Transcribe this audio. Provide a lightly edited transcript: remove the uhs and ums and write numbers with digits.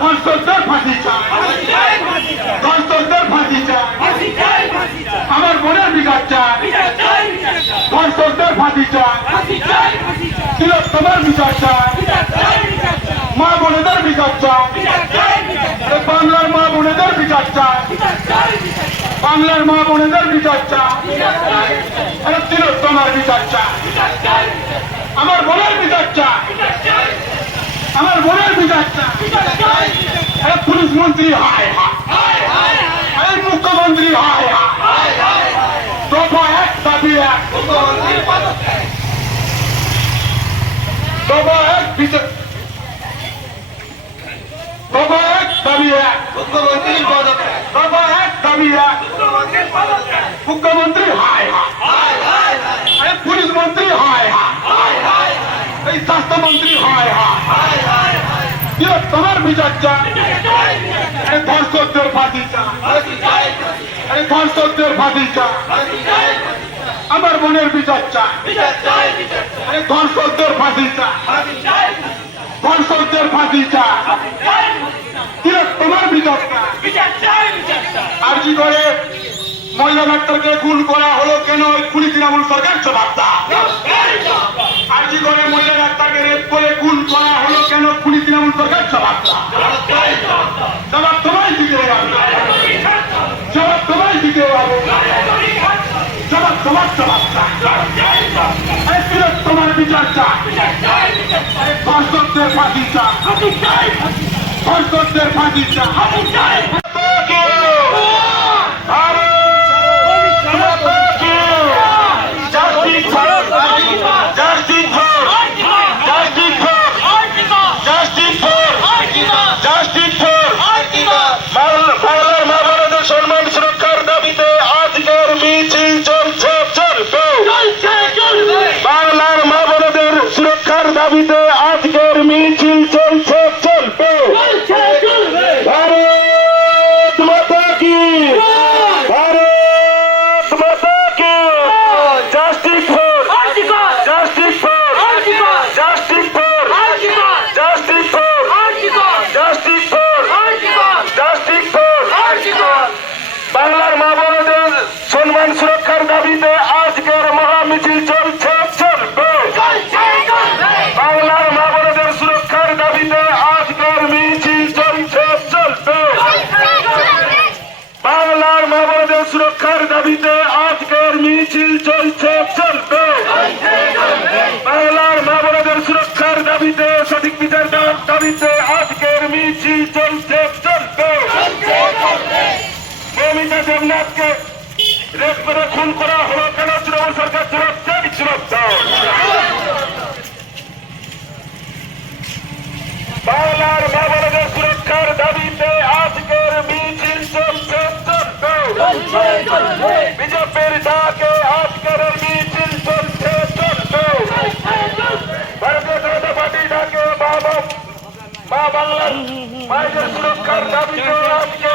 ধর্ষকদের ফাঁসি চাই, ধর্ষকদের ফাঁসি চাই, আমার বোনের বিচার চাই, ধর্ষকদের ফাঁসি চাই, তিলোত্তমার বিচার চাই, মা বোনেদের বিচার চাই, বাংলার মা বোনেদের বিচার চাই, বাংলার মা বোনেদের বিচার চাই, তিলোত্তমার বিচার চাই, আমার বোনের বিচার চাই, আমার বোনের বিচার চাই, পুলিশ মন্ত্রী হায় হায়, মুখ্যমন্ত্রী হায় হায়, দফা এক দাবি এক, দফা এক বিচার, দফা এক দাবি এক, মুখ্যমন্ত্রী দফা এক দাবি এক, মুখ্যমন্ত্রী হায় হায়, পুলিশ মন্ত্রী হায় হায়, এই স্বাস্থ্যমন্ত্রী হায় হায়, তোমার বিচার চাই, ধর্ষকদের ফাঁসি চাই, ধর্ষকদের ফাঁসি চাই, আমার বোনের বিচার চাই, ধর্ষকদের ফাঁসি চাই, ধর্ষকদের ফাঁসি চাই, তোমার বিচার চাই। আরজি করে মহিলা ডাক্তারকে খুন করা হলো কেন? খুনি তৃণমূল সরকার জবাব দাও। আরজি করে মহিলা ডাক্তারকে রেপ করে খুন করা হলো কেন? খুনি তৃণমূল সরকার জবাব দাও। জবাব তোমায় দিতে হবে, জবাব তোমায় দিতে হবে, জবাব তোমার জবাব তোমার বিচার চাই, ধর্ষকদের ফাঁসি চাই, ধর্ষকদের ফাঁসি চাই। দাবিতে আজকের মিছিল চলছে চলবে, ভারত মাতা কি, ভারত মাতা কি, justice for, justice for, justice for, justice for, justice for, justice for, বাংলার মা বোনদের সম্মান সুরক্ষার দাবিতে আজকের মহা মিছিল চলছে চলবে, বাংলার মা বোনদের সুরক্ষার দাবিতে আজকের মিছিল চলছে চলবে, বাংলার মা বোনদের সুরক্ষার দাবিতে আজকের মিছিল চলছে চলবে, বাংলার মা বোনদের সুরক্ষার দাবিতে সঠিক বিচার দেওয়ার দাবিতে আজকের মিছিল চলছে চলবে। মৌমিতা দেবনাথকে রেপ করে খুন করা হলো কেন? তৃণমূল সরকার জবাব চাই, জবাব দাও। বাংলার মা বোনদের সুরক্ষার দাবিতে আজকের মিছিল চলছে চলবে, বিজেপির ডাকে আজকের মিছিল চলছে চলবে, ভারতীয় জনতা পার্টির ডাকে মা বাংলার মায়েদের সুরক্ষার দাবিতে আজকে